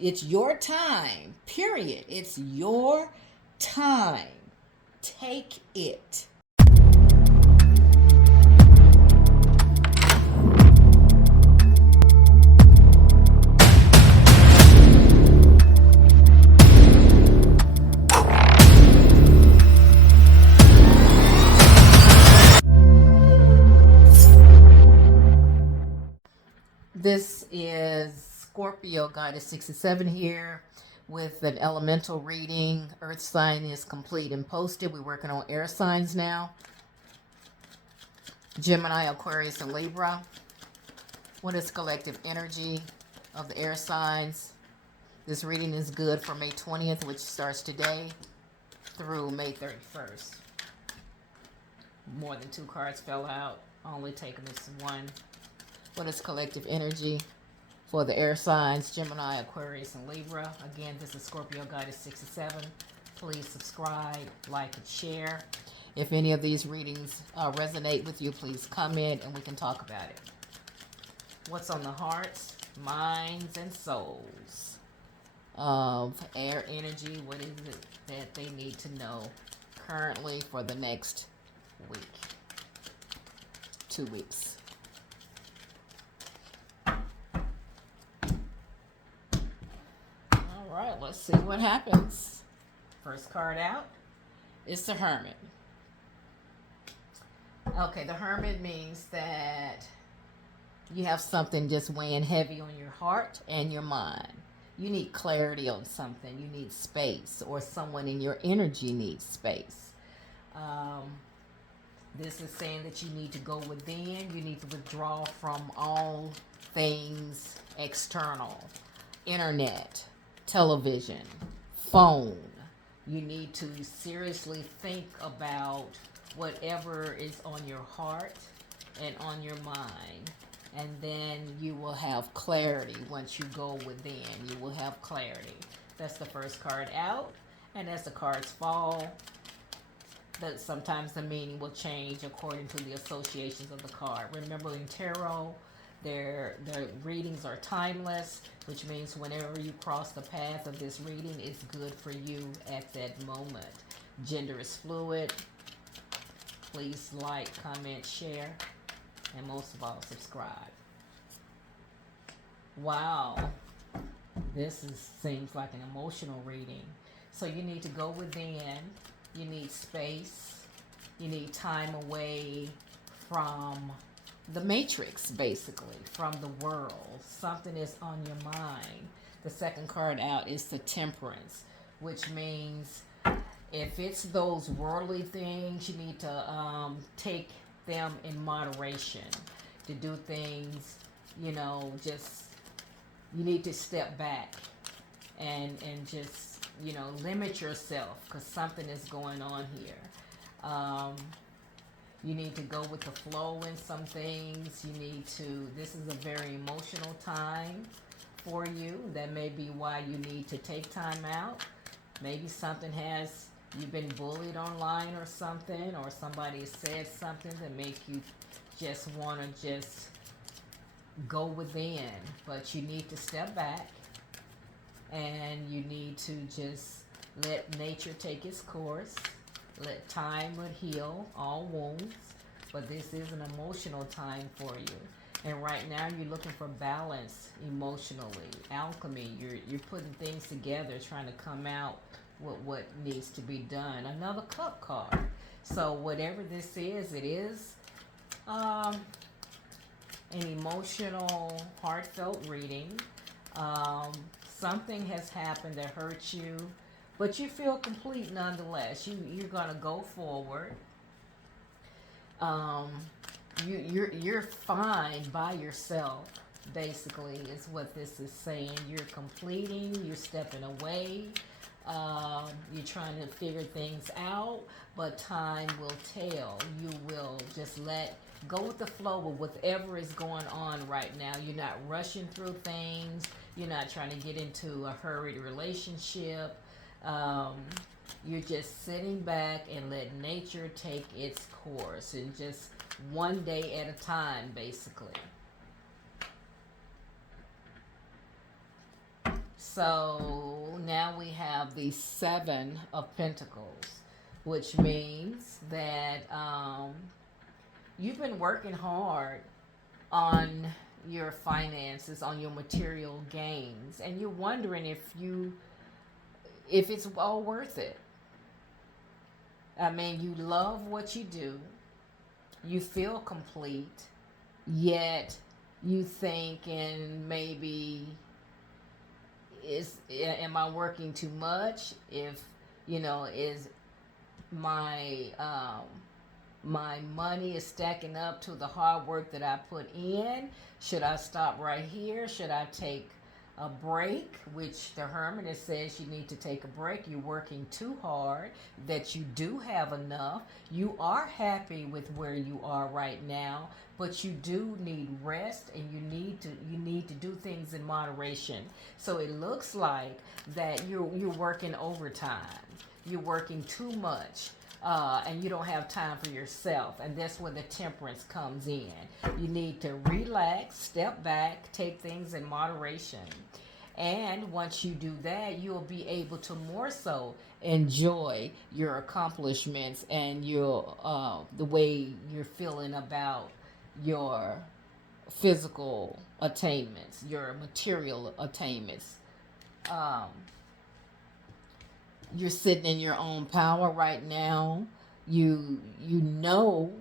It's your time, period. It's your time. Take it. This is Scorpio Guided 67 here with an elemental reading. Earth sign is complete and posted. We're working on air signs now. Gemini, Aquarius, and Libra. What is collective energy of the air signs? This reading is good for May 20th, which starts today, through May 31st. More than 2 cards fell out. Only taking this one. What is collective energy for the air signs, Gemini, Aquarius, and Libra? Again, this is Scorpio Guided 67. Please subscribe, like, and share. If any of these readings resonate with you, please comment and we can talk about it. What's on the hearts, minds, and souls of air energy? What is it that they need to know currently for the next week? 2 weeks. Alright, let's see what happens. First card out is the Hermit. Okay, the Hermit means that you have something just weighing heavy on your heart and your mind. You need clarity on something. You need space, or someone in your energy needs space. This is saying that you need to go within. You need to withdraw from all things external. Internet, television, phone. You need to seriously think about whatever is on your heart and on your mind. And then you will have clarity once you go within. You will have clarity. That's the first card out. And as the cards fall, that sometimes the meaning will change according to the associations of the card. Remember, in tarot, their readings are timeless, which means whenever you cross the path of this reading, it's good for you at that moment. Gender is fluid. Please like, comment, share, and most of all, subscribe. Wow, seems like an emotional reading. So you need to go within. You need space. You need time away from the matrix, basically, from the world. Something is on your mind. The second card out is the Temperance, which means if it's those worldly things, you need to take them in moderation. To do things, just, you need to step back and just, limit yourself, because something is going on here. You need to go with the flow in some things. This is a very emotional time for you. That may be why you need to take time out. Maybe you've been bullied online or something, or somebody said something that makes you just want to just go within. But you need to step back, and you need to just let nature take its course. Let time would heal all wounds. But this is an emotional time for you. And right now you're looking for balance emotionally, alchemy. You're putting things together, trying to come out with what needs to be done. Another Cup card. So whatever this is, it is an emotional, heartfelt reading. Something has happened that hurt you, but you feel complete nonetheless. You're gonna go forward. You're fine by yourself, basically, is what this is saying. You're completing, you're stepping away, you're trying to figure things out, but time will tell. You will just go with the flow of whatever is going on right now. You're not rushing through things. You're not trying to get into a hurried relationship. You're just sitting back and let nature take its course, and just one day at a time, basically. So now we have the Seven of Pentacles, which means that you've been working hard on your finances, on your material gains, and you're wondering if it's all worth it. I mean, you love what you do, you feel complete, yet you think, and maybe am I working too much? If is my my money is stacking up to the hard work that I put in? Should I stop right here? Should I take a break? Which the Hermit says you need to take a break. You're working too hard, that you do have enough. You are happy with where you are right now, but you do need rest, and you need to do things in moderation. So it looks like that you're working overtime. You're working too much. And you don't have time for yourself, and that's where the temperance comes in. You need to relax, step back, take things in moderation, and once you do that, you'll be able to more so enjoy your accomplishments and your the way you're feeling about your physical attainments, your material attainments. um, you're sitting in your own power right now. You know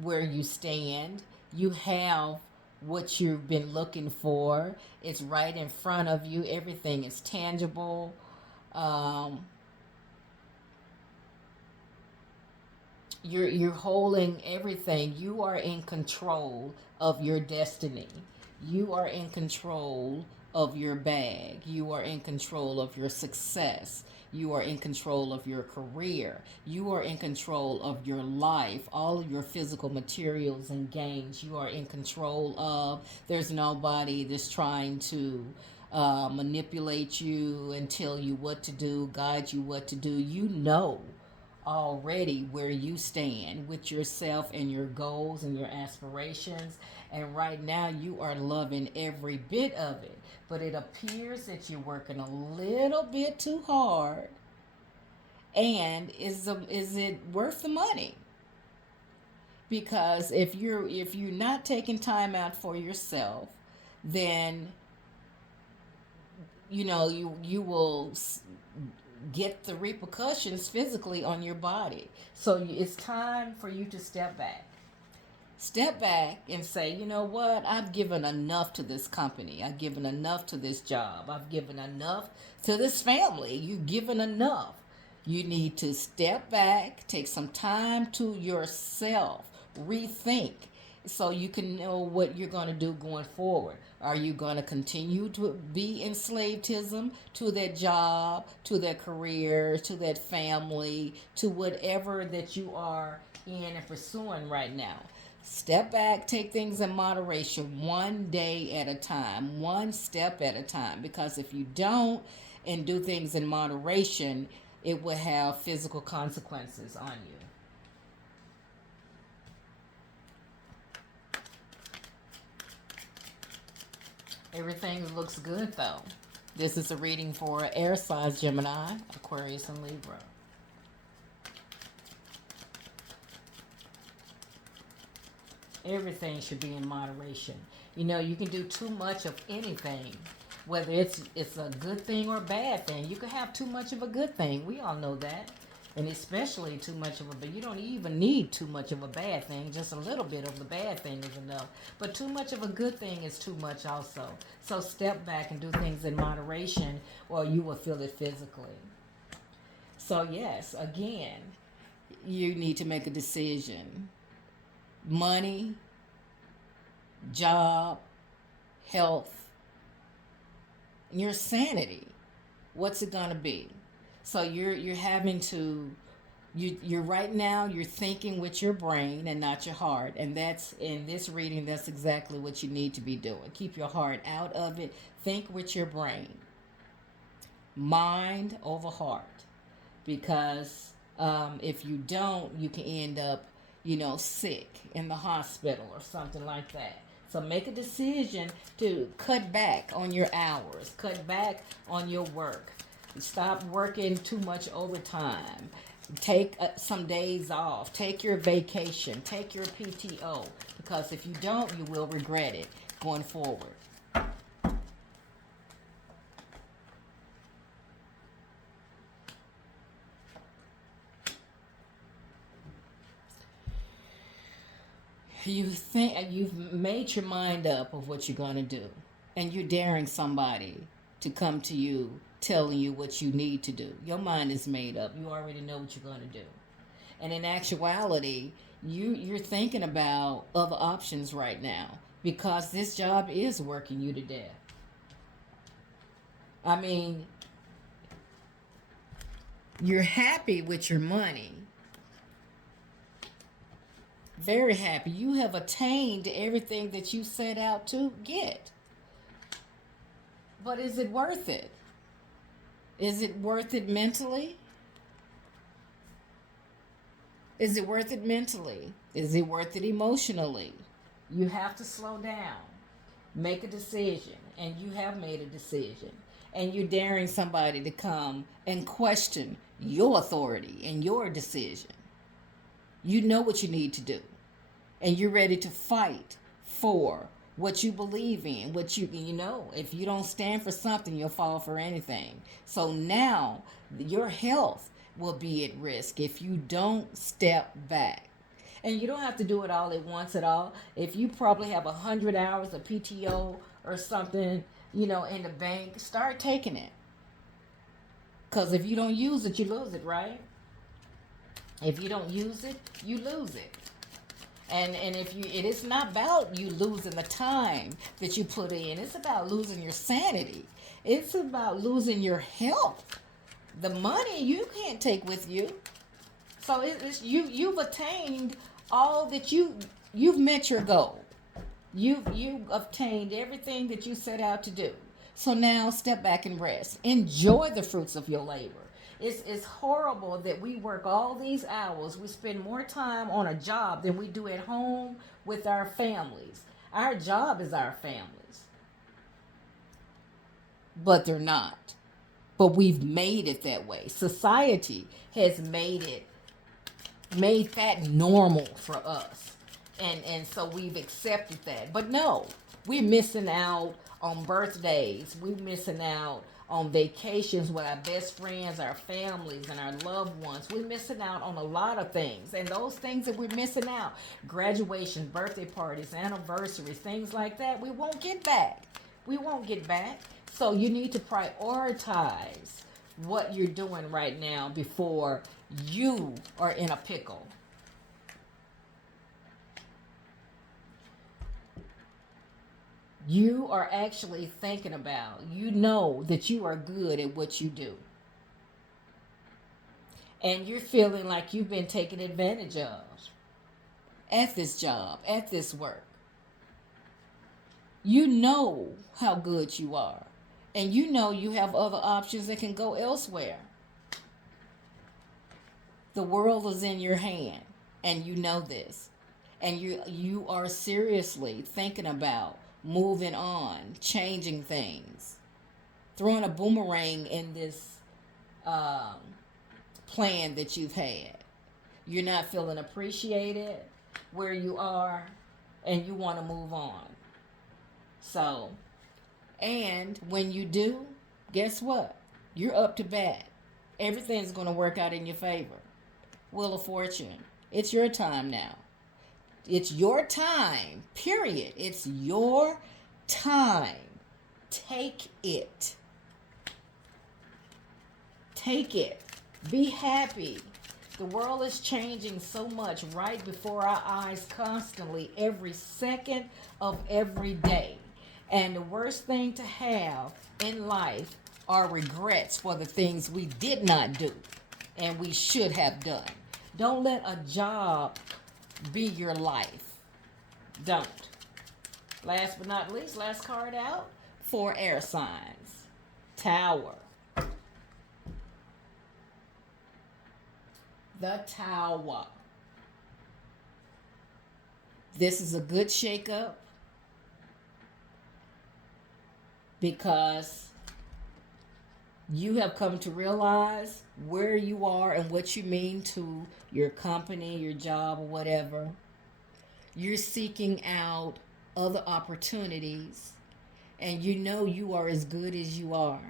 where you stand. You have what you've been looking for. It's right in front of you. Everything is tangible. Um, you're holding everything. You are in control of your destiny. You are in control of your bag. You are in control of your success. You are in control of your career. You are in control of your life, all of your physical materials and gains. You are in control of. There's nobody that's trying to manipulate you and tell you what to do, guide you what to do. You know already where you stand with yourself and your goals and your aspirations. And right now you are loving every bit of it. But it appears that you're working a little bit too hard. And is it worth the money? Because if you're not taking time out for yourself, then you will get the repercussions physically on your body. So it's time for you to step back. Step back and say, you know what? I've given enough to this company. I've given enough to this job. I've given enough to this family. You've given enough. You need to step back, take some time to yourself, rethink, so you can know what you're going to do going forward. Are you going to continue to be enslavedism to that job, to that career, to that family, to whatever that you are in and pursuing right now? Step back, take things in moderation, one day at a time, one step at a time. Because if you don't and do things in moderation, it will have physical consequences on you. Everything looks good though. This is a reading for air signs: Gemini, Aquarius, and Libra. Everything should be in moderation. You can do too much of anything, whether it's a good thing or a bad thing. You can have too much of a good thing. We all know that. And especially too much of a, but you don't even need too much of a bad thing. Just a little bit of the bad thing is enough. But too much of a good thing is too much also. So step back and do things in moderation, or you will feel it physically. So yes, again, you need to make a decision. Money, job, health, your sanity. What's it gonna be? So you're having to you're right now you're thinking with your brain and not your heart, and that's in this reading. That's exactly what you need to be doing. Keep your heart out of it. Think with your brain. Mind over heart, because if you don't, you can end up sick in the hospital or something like that. So make a decision to cut back on your hours, cut back on your work. Stop working too much overtime. Take some days off. Take your vacation. Take your PTO. Because if you don't, you will regret it going forward. You think you've made your mind up of what you're going to do, and you're daring somebody to come to you telling you what you need to do. Your mind is made up. You already know what you're going to do. And in actuality, you're thinking about other options right now because this job is working you to death. I mean, you're happy with your money. Very happy. You have attained everything that you set out to get. But is it worth it? Is it worth it mentally? Is it worth it mentally? Is it worth it emotionally? You have to slow down. Make a decision. And you have made a decision. And you're daring somebody to come and question your authority and your decision. You know what you need to do. And you're ready to fight for what you believe in, what you know, if you don't stand for something, you'll fall for anything. So now your health will be at risk if you don't step back. And you don't have to do it all at once at all. If you probably have 100 hours of PTO or something, in the bank, start taking it. Because if you don't use it, you lose it, right? If you don't use it, you lose it. And if it is not about you losing the time that you put in. It's about losing your sanity. It's about losing your health. The money you can't take with you. So you've attained all that you've met your goal. You've obtained everything that you set out to do. So now step back and rest. Enjoy the fruits of your labor. It's horrible that we work all these hours. We spend more time on a job than we do at home with our families. Our job is our families. But they're not. But we've made it that way. Society has made that normal for us. And so we've accepted that. But no, we're missing out on birthdays. We're missing out on vacations with our best friends, our families, and our loved ones. We're missing out on a lot of things. And those things that we're missing out, graduation, birthday parties, anniversaries, things like that, we won't get back. We won't get back. So you need to prioritize what you're doing right now before you are in a pickle. You are actually thinking about, you know that you are good at what you do. And you're feeling like you've been taken advantage of at this job, at this work. You know how good you are. And you know you have other options that can go elsewhere. The world is in your hand, and you know this. And you are seriously thinking about moving on, changing things, throwing a boomerang in this plan that you've had. You're not feeling appreciated where you are, and you want to move on. So, and when you do, guess what? You're up to bat. Everything's going to work out in your favor. Wheel of Fortune. It's your time now. It's your time, period. It's your time. Take it. Take it. Be happy. The world is changing so much right before our eyes constantly, every second of every day. And the worst thing to have in life are regrets for the things we did not do and we should have done. Don't let a job be your life. Don't. Last but not least, last card out, 4 air signs. Tower. The Tower. This is a good shakeup. because you have come to realize where you are and what you mean to your company, your job, or whatever. You're seeking out other opportunities, and you know you are as good as you are.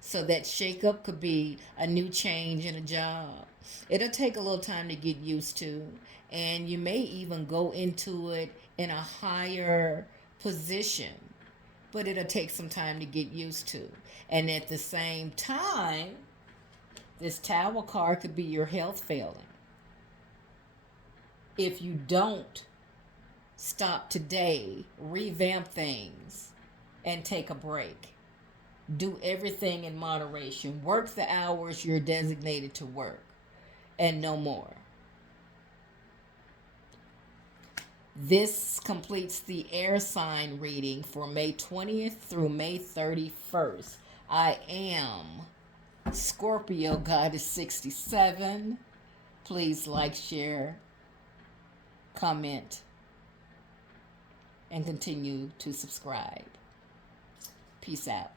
So that shakeup could be a new change in a job. It'll take a little time to get used to, and you may even go into it in a higher position, but it'll take some time to get used to. And at the same time, this Tower card could be your health failing. If you don't stop today, revamp things, and take a break. Do everything in moderation. Work the hours you're designated to work, and no more. This completes the air sign reading for May 20th through May 31st. I am Scorpio Goddess 67. Please like, share, comment, and continue to subscribe. Peace out.